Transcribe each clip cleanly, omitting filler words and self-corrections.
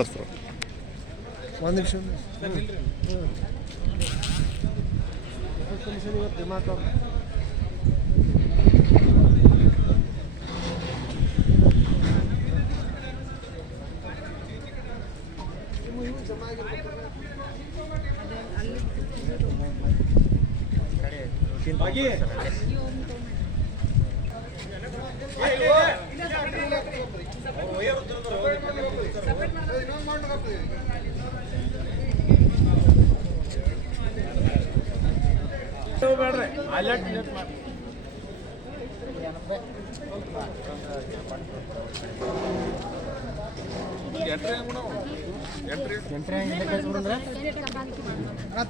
sir ಒಂದು ನಿಮಿಷ ಇವತ್ತು ಮಾತಾಡ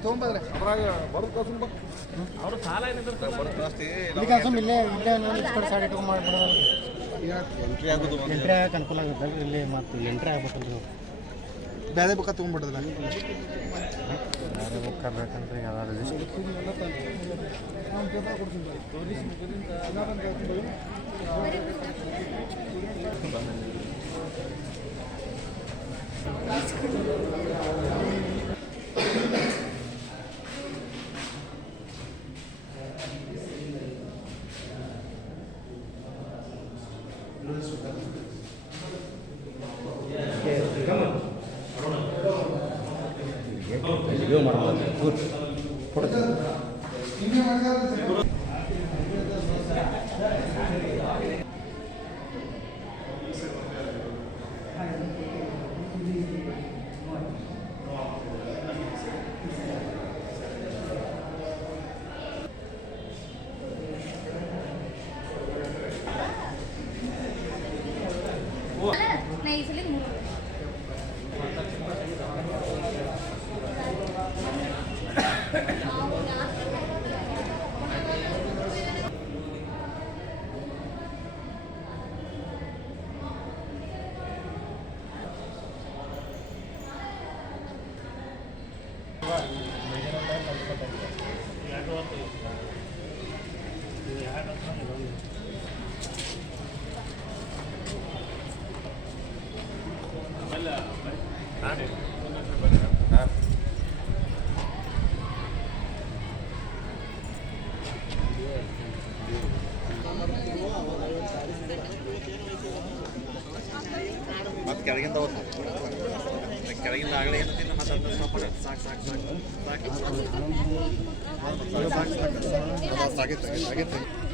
ತೊಗೊಂಬಂದ್ರೆ ಅವರು ಸಾಲ ಇಲ್ಲೇ ಸೈಡ್ ಇಟ್ಕೊಂಡು ಮಾಡ್ಬಿಡೋದು ಎಂಟ್ರಿ ಆಗಕ್ಕೆ ಅನುಕೂಲ ಆಗುತ್ತೆ ಇಲ್ಲಿ ಮತ್ತು ಎಂಟ್ರಿ ಆಗ್ಬೇಕಲ್ರಿ ಬೇರೆ ಬುಕ್ಕ ತೊಗೊಂಡ್ಬಿಡೋದಿಲ್ಲ ಬೇರೆ ಬುಕ್ಕ ಬೇಕಂದ್ರೆ ಮತ್ತೆ ಕೆಳಗಿಂದ ಕೆಳಗಿಂದ ಆಗಲೇ ಏನಂತಿಲ್ಲ ಮತ್ತೆ ಅದನ್ನ ಸ್ಟಾಪ್ ಮಾಡಿ ಸಾಕು ಸಾಕು ಸಾಕು ಸಾಕು ಸಾಕು ಸಾಕು ಸಾಕು ಸಾಕು